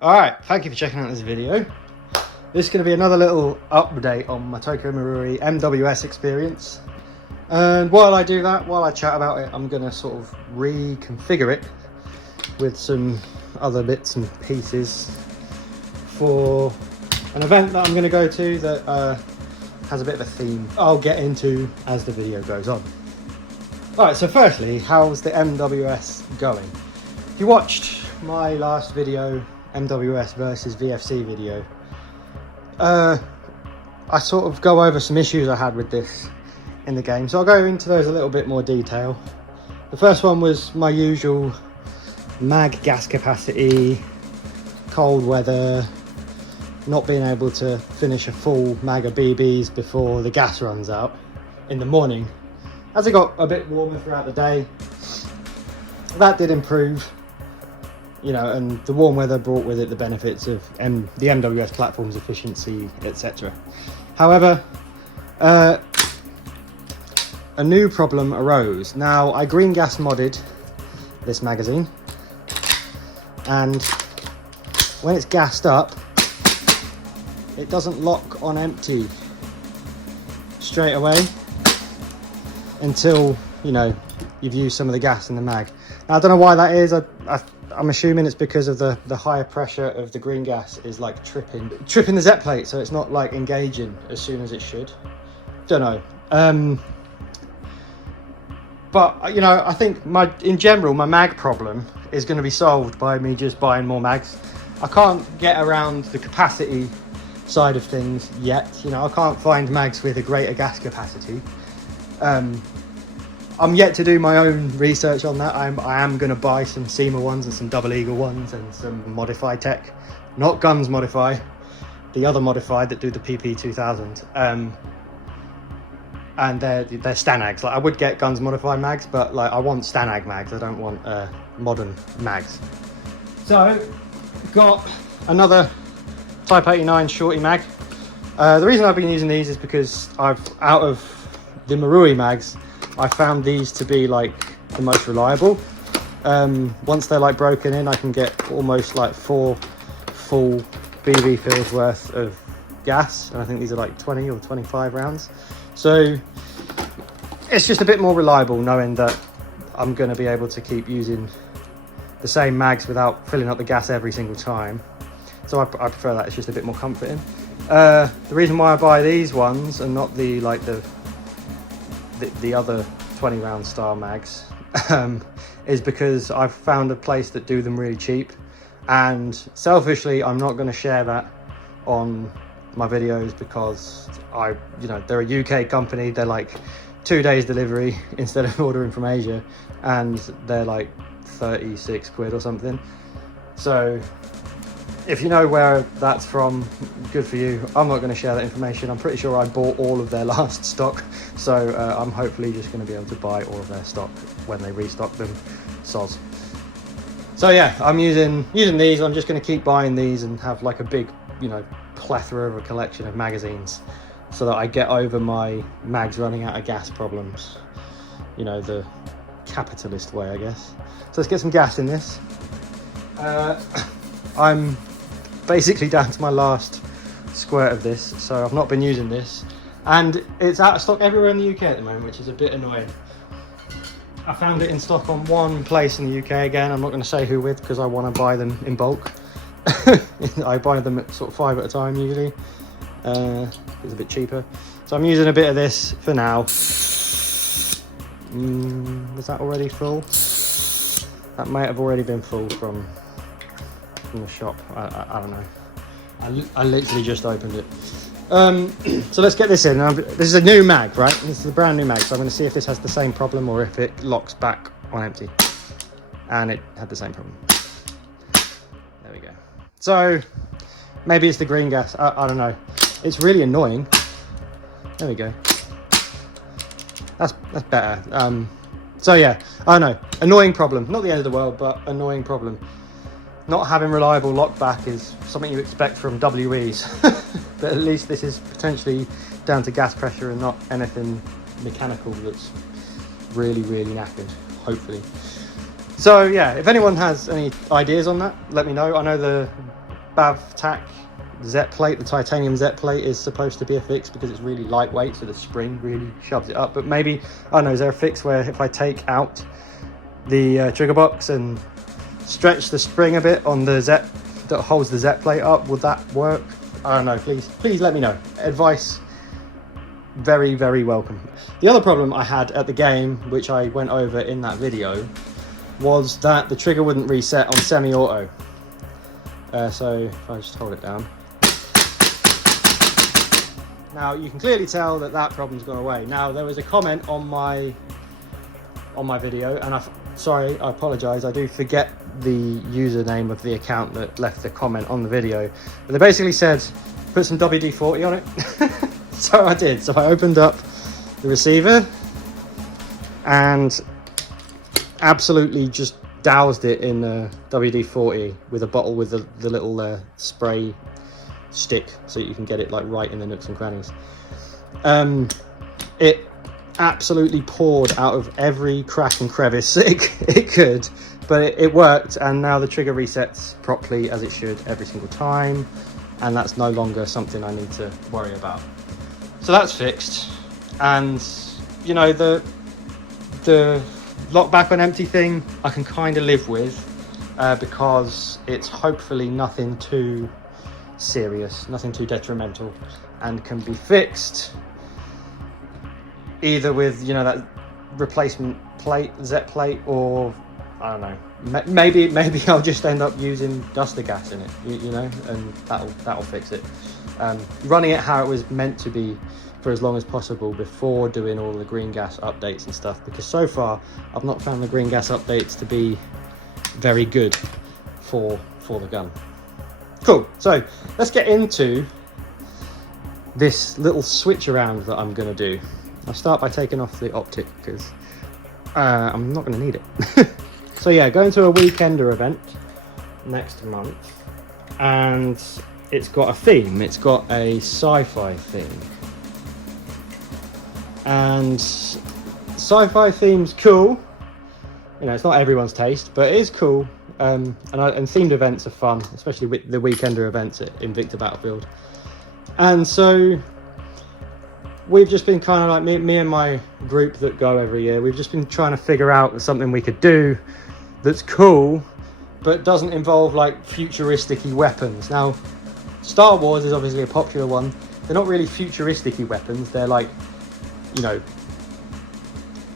Alright, thank you for checking out this video. This is going to be another little update on my Tokyo Marui MWS experience. And while I do that, while I chat about it, I'm going to sort of reconfigure it with some other bits and pieces for an event that I'm going to go to that has a bit of a theme I'll get into as the video goes on. Alright, so firstly, how's the MWS going? If you watched my last video, MWS versus VFC video, I sort of go over some issues I had with this in the game, so I'll go into those a little bit more detail. The first one was my usual mag gas capacity, cold weather, not being able to finish a full mag of BBs before the gas runs out in the morning. As it got a bit warmer throughout the day, that did improve, you know, and the warm weather brought with it the benefits of the MWS platform's efficiency, etc. However, a new problem arose. Now, I green gas modded this magazine, and when it's gassed up, it doesn't lock on empty straight away until, you know, you've used some of the gas in the mag. Now, I don't know why that is. I'm assuming it's because of the higher pressure of the green gas is like tripping the Z plate, so it's not like engaging as soon as it should. Don't know. But you know, I think in general my mag problem is going to be solved by me just buying more mags. I can't get around the capacity side of things yet. You know, I can't find mags with a greater gas capacity. I'm yet to do my own research on that. I am going to buy some SEMA ones and some Double Eagle ones and some Modify tech. Not Guns Modify, the other Modified that do the PP2000. And they're Stanags. Like, I would get Guns Modify mags, but like I want Stanag mags. I don't want modern mags. So, got another Type 89 shorty mag. The reason I've been using these is because out of the Marui mags, I found these to be like the most reliable. Once they're like broken in, I can get almost like 4 full BB fills worth of gas, and I think these are like 20 or 25 rounds. So it's just a bit more reliable knowing that I'm going to be able to keep using the same mags without filling up the gas every single time. So I prefer that. It's just a bit more comforting. The reason why I buy these ones and not the other 20 round style mags is because I've found a place that do them really cheap, and selfishly I'm not going to share that on my videos because they're a UK company. They're like 2 days delivery instead of ordering from Asia, and they're like 36 quid or something. So if you know where that's from, good for you. I'm not going to share that information. I'm pretty sure I bought all of their last stock, so I'm hopefully just going to be able to buy all of their stock when they restock them. Soz. So yeah, I'm using these. I'm just going to keep buying these and have like a big, you know, plethora of a collection of magazines, so that I get over my mags running out of gas problems. You know, the capitalist way, I guess. So let's get some gas in this. I'm basically down to my last squirt of this, so I've not been using this, and it's out of stock everywhere in the UK at the moment, which is a bit annoying. I found it in stock on one place in the UK again. I'm not going to say who with because I want to buy them in bulk. I buy them at sort of 5 at a time usually. It's a bit cheaper, so I'm using a bit of this for now. Was that already full? That might have already been full from the shop. I don't know. I literally just opened it. So let's get this in. This is a new mag, right? This is a brand new mag, so I'm going to see if this has the same problem or if it locks back on empty. And it had the same problem. There we go. So maybe it's the green gas. I don't know. It's really annoying. There we go. That's better. So yeah, I know. Annoying problem. Not the end of the world, but annoying problem. Not having reliable lockback is something you expect from WEs, but at least this is potentially down to gas pressure and not anything mechanical that's really, really knackered, hopefully. So yeah, if anyone has any ideas on that, let me know. I know the BavTac Z plate, the titanium Z plate, is supposed to be a fix because it's really lightweight, so the spring really shoves it up. But maybe, I don't know, is there a fix where if I take out the trigger box and stretch the spring a bit on the Z that holds the Z plate up, would that work? I don't know. Please let me know. Advice very, very welcome. The other problem I had at the game, which I went over in that video, was that the trigger wouldn't reset on semi-auto. So if I just hold it down. Now you can clearly tell that that problem's gone away. Now there was a comment on my video, and I apologize, I do forget the username of the account that left the comment on the video, but they basically said put some WD-40 on it. So I did. So I opened up the receiver and absolutely just doused it in WD-40 with a bottle with the little spray stick, so you can get it like right in the nooks and crannies. It absolutely poured out of every crack and crevice it could, but it worked, and now the trigger resets properly as it should every single time, and that's no longer something I need to worry about. So that's fixed. And you know, the lock back on empty thing I can kind of live with, because it's hopefully nothing too serious, nothing too detrimental, and can be fixed either with, you know, that replacement plate, Z plate, or I don't know, maybe I'll just end up using duster gas in it, you know, and that'll fix it. Running it how it was meant to be for as long as possible before doing all the green gas updates and stuff, because so far I've not found the green gas updates to be very good for the gun. Cool, so let's get into this little switch around that I'm going to do. I'll start by taking off the optic because I'm not going to need it. So yeah, going to a weekender event next month, and it's got a theme. It's got a sci-fi theme, and sci-fi theme's cool. You know, it's not everyone's taste, but it is cool. And themed events are fun, especially with the weekender events at Invicta Battlefield. And so we've just been kind of like, me and my group that go every year, we've just been trying to figure out something we could do that's cool, but doesn't involve like futuristic-y weapons. Now, Star Wars is obviously a popular one. They're not really futuristic-y weapons. They're like, you know,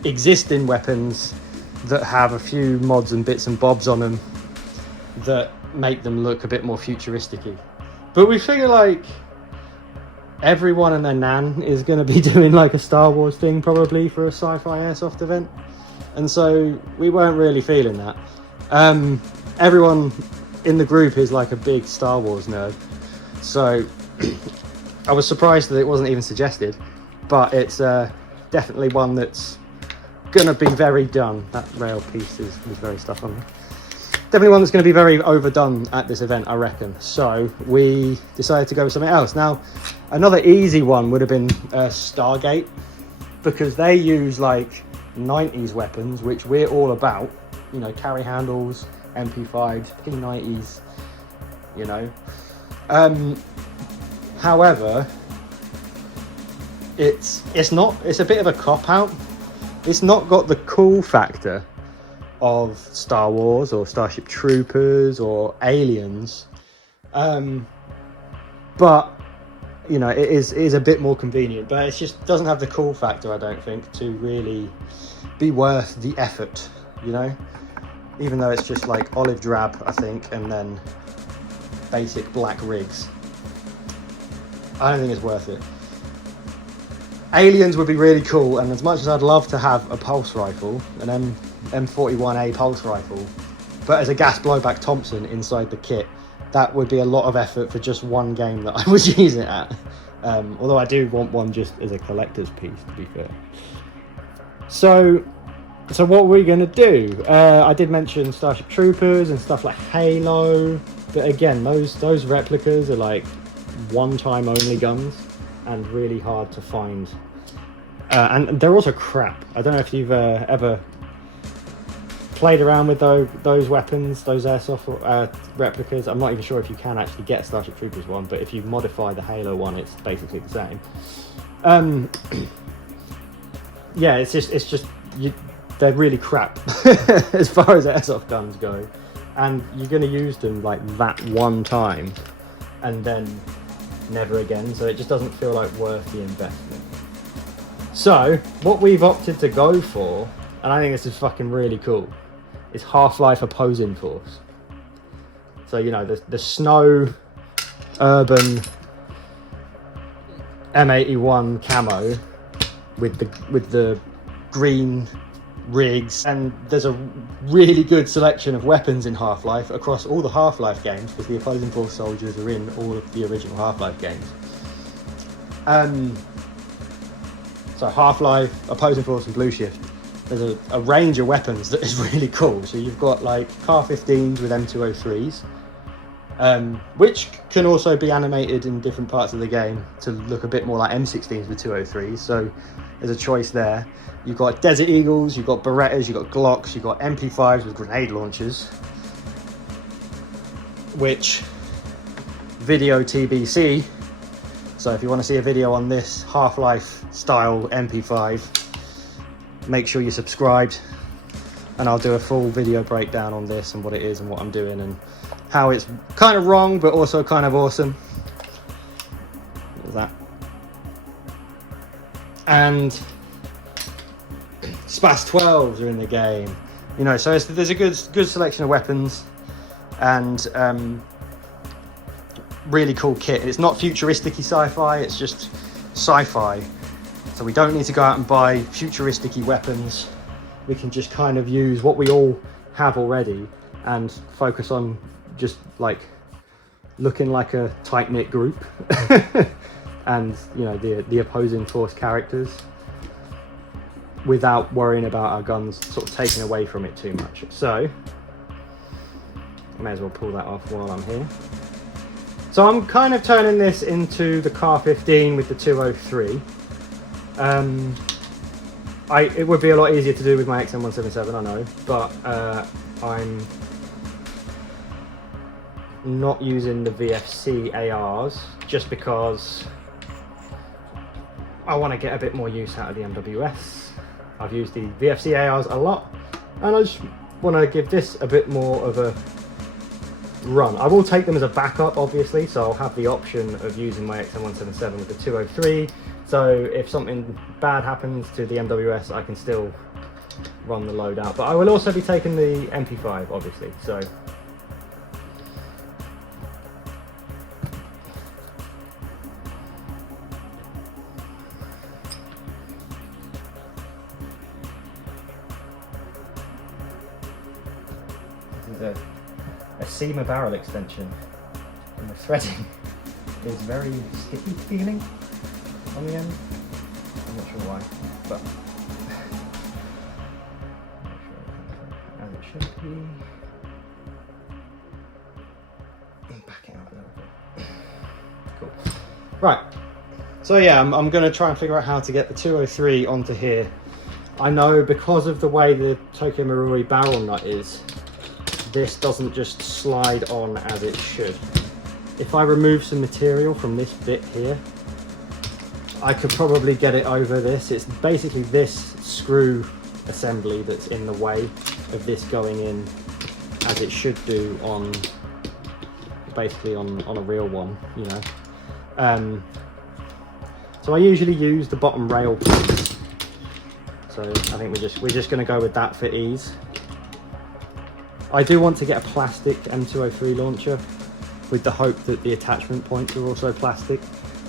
existing weapons that have a few mods and bits and bobs on them that make them look a bit more futuristic-y. But we figure like everyone and their nan is going to be doing like a Star Wars thing probably for a sci-fi airsoft event, and so we weren't really feeling that. Everyone in the group is like a big Star Wars nerd, so I was surprised that it wasn't even suggested, but it's definitely one that's gonna be very done. That rail piece was very stuck on there. Definitely one that's going to be very overdone at this event, I reckon. So we decided to go with something else. Now, another easy one would have been Stargate, because they use like 90s weapons, which we're all about. You know, carry handles, MP5s, P90s, you know. However, it's a bit of a cop-out. It's not got the cool factor of Star Wars or Starship Troopers or Aliens, but you know, it is a bit more convenient, but it just doesn't have the cool factor, I don't think, to really be worth the effort, you know, even though it's just like olive drab, I think, and then basic black rigs. I don't think it's worth it. Aliens would be really cool, and as much as I'd love to have a pulse rifle, an M41A pulse rifle, but as a gas blowback Thompson inside the kit, that would be a lot of effort for just one game that I would use it at. Although I do want one just as a collector's piece, to be fair. So what were we going to do? I did mention Starship Troopers and stuff like Halo, but again, those replicas are like one-time only guns and really hard to find. And they're also crap. I don't know if you've ever played around with those weapons, those airsoft replicas. I'm not even sure if you can actually get a Starship Troopers one, but if you modify the Halo one, it's basically the same. Yeah, it's just they're really crap as far as airsoft guns go, and you're going to use them like that one time and then never again, so it just doesn't feel like worth the investment. So what we've opted to go for, and I think this is fucking really cool, is Half-Life Opposing Force. So, you know, the snow urban M81 camo with the green rigs, and there's a really good selection of weapons in Half-Life across all the Half-Life games, because the Opposing Force soldiers are in all of the original Half-Life games. So Half-Life, Opposing Force and Blue Shift, there's a range of weapons that is really cool. So you've got like Car-15s with M203s, which can also be animated in different parts of the game to look a bit more like M16s with 203s, so there's a choice there. You've got Desert Eagles, you've got Berettas, you've got Glocks, you've got MP5s with grenade launchers, which video TBC, so if you want to see a video on this Half-Life style MP5, make sure you're subscribed, and I'll do a full video breakdown on this and what it is and what I'm doing and how it's kind of wrong but also kind of awesome. There's that. And Spas 12s are in the game, you know, so there's a good selection of weapons and really cool kit. It's not futuristic-y sci-fi, it's just sci-fi, so we don't need to go out and buy futuristic-y weapons. We can just kind of use what we all have already and focus on just like looking like a tight-knit group and, you know, the opposing force characters, without worrying about our guns sort of taking away from it too much. So I may as well pull that off while I'm here. So I'm kind of turning this into the Car-15 with the 203. It would be a lot easier to do with my XM177, I know, but I'm not using the VFC ARs just because I want to get a bit more use out of the MWS. I've used the VFC ARs a lot, and I just want to give this a bit more of a run. I will take them as a backup, obviously, so I'll have the option of using my XM177 with the 203. So if something bad happens to the MWS, I can still run the loadout. But I will also be taking the MP5, obviously. So this is a SEMA barrel extension, and the threading is very sticky feeling on the end. I'm not sure why, but as it should be. Back it out a little bit. Cool. Right. So yeah, I'm going to try and figure out how to get the 203 onto here. I know because of the way the Tokyo Marui barrel nut is, this doesn't just slide on as it should. If I remove some material from this bit here, I could probably get it over this. It's basically this screw assembly that's in the way of this going in as it should do on, basically on a real one, you know. So I usually use the bottom rail piece. So I think we're just going to go with that for ease. I do want to get a plastic M203 launcher with the hope that the attachment points are also plastic,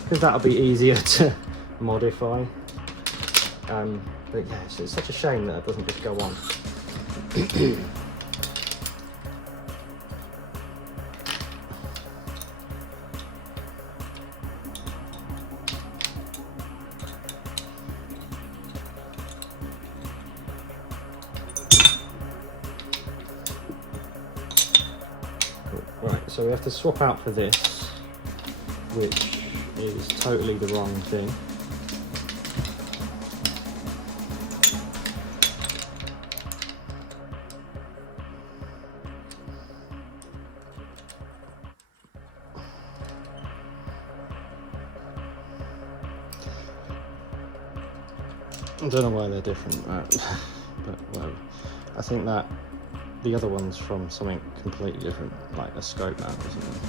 because that'll be easier to modify. But yeah, it's such a shame that it doesn't just go on. Right, so we have to swap out for this, which is totally the wrong thing. I don't know why they're different, but well, I think that the other one's from something completely different, like a scope mount or something.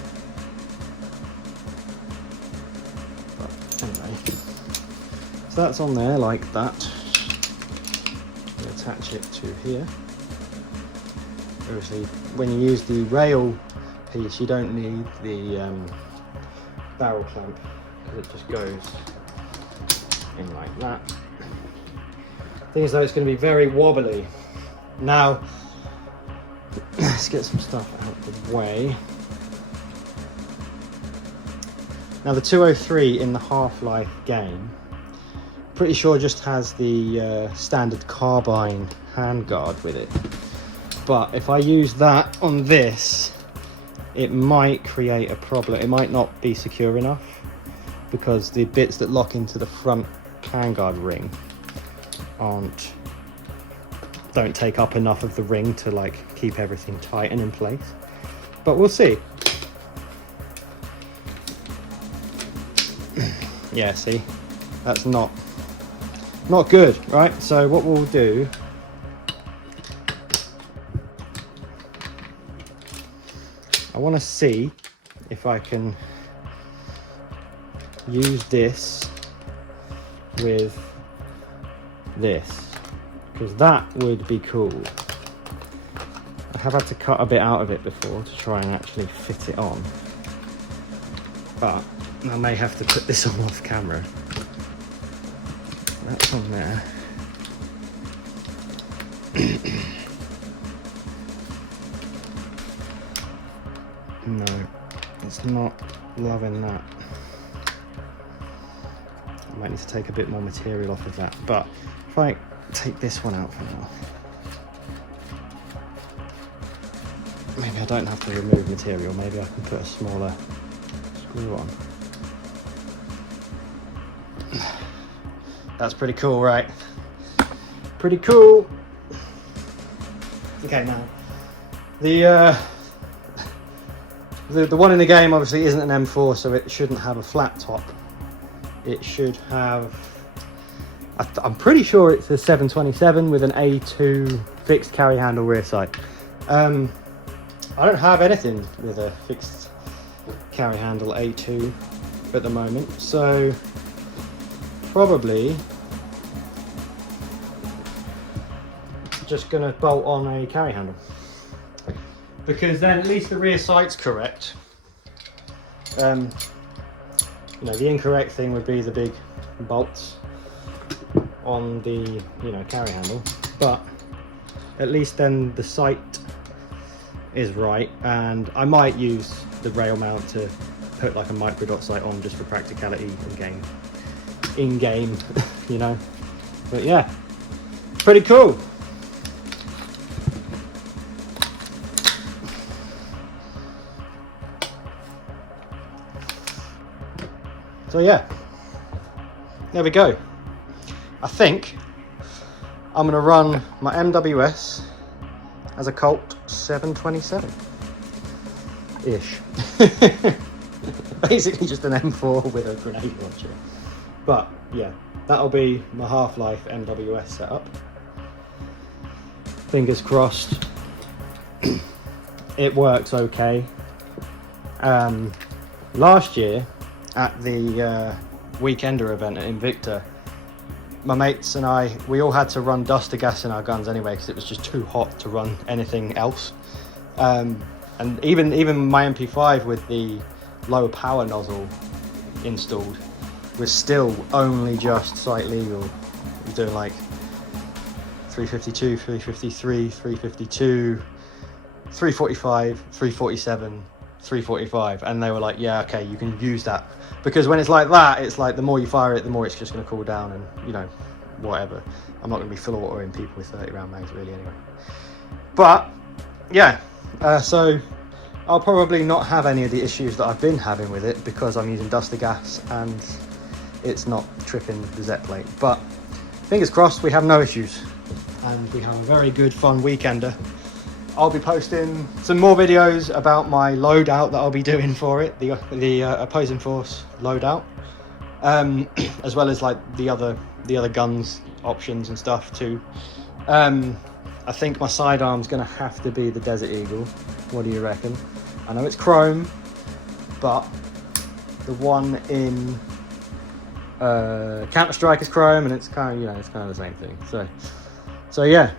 But anyway, so that's on there like that. We attach it to here. Obviously, when you use the rail piece, you don't need the barrel clamp because it just goes in like that. Thing is though, it's going to be very wobbly. Now, let's get some stuff out of the way. Now the 203 in the Half-Life game, pretty sure just has the standard carbine handguard with it. But if I use that on this, it might create a problem. It might not be secure enough because the bits that lock into the front handguard ring don't take up enough of the ring to like keep everything tight and in place. But we'll see. Yeah, see, that's not good, right? So what we'll do, I want to see if I can use this with this, because that would be cool. I have had to cut a bit out of it before to try and actually fit it on, but I may have to put this on off camera. That's on there. No, it's not loving that. I might need to take a bit more material off of that, but if I take this one out for now, maybe I don't have to remove material, maybe I can put a smaller screw on. That's pretty cool, right? Pretty cool. Okay, now the one in the game obviously isn't an M4, so it shouldn't have a flat top. It should have, I'm pretty sure it's a 727 with an A2 fixed carry handle rear sight. I don't have anything with a fixed carry handle A2 at the moment, so probably just gonna bolt on a carry handle, because then at least the rear sight's correct. You know, the incorrect thing would be the big bolts on the, you know, carry handle, but at least then the sight is right. And I might use the rail mount to put like a micro dot sight on just for practicality in game, you know. But yeah, pretty cool. So yeah, there we go. I think I'm gonna run my MWS as a Colt 727-ish. Basically just an M4 with a grenade launcher. But yeah, that'll be my Half-Life MWS setup. Fingers crossed it works okay. Last year at the Weekender event at Invicta, my mates and I, we all had to run duster gas in our guns anyway because it was just too hot to run anything else. And even my MP5 with the low power nozzle installed was still only just sight legal. It was doing like 352, 353, 352, 345, 347, 345, and they were like, yeah, okay, you can use that, because when it's like that, it's like the more you fire it, the more it's just going to cool down, and you know, whatever. I'm not going to be full autoing people with 30 round mags really anyway. But yeah, so I'll probably not have any of the issues that I've been having with it because I'm using duster gas and it's not tripping the Z plate. But fingers crossed we have no issues and we have a very good fun weekender. I'll be posting some more videos about my loadout that I'll be doing for it, the opposing force loadout. as well as like the other guns options and stuff too. I think my sidearm's gonna have to be the Desert Eagle. What do you reckon? I know it's chrome, but the one in Counter-Strike is chrome, and it's kind of, you know, it's kind of the same thing. So yeah,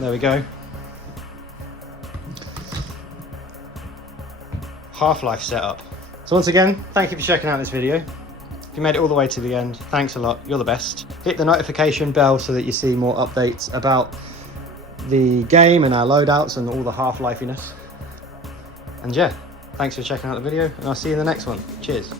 there we go. Half-Life setup. So once again, thank you for checking out this video. If you made it all the way to the end, thanks a lot, you're the best. Hit the notification bell so that you see more updates about the game and our loadouts and all the Half-Lifeiness. And yeah, thanks for checking out the video, and I'll see you in the next one. Cheers.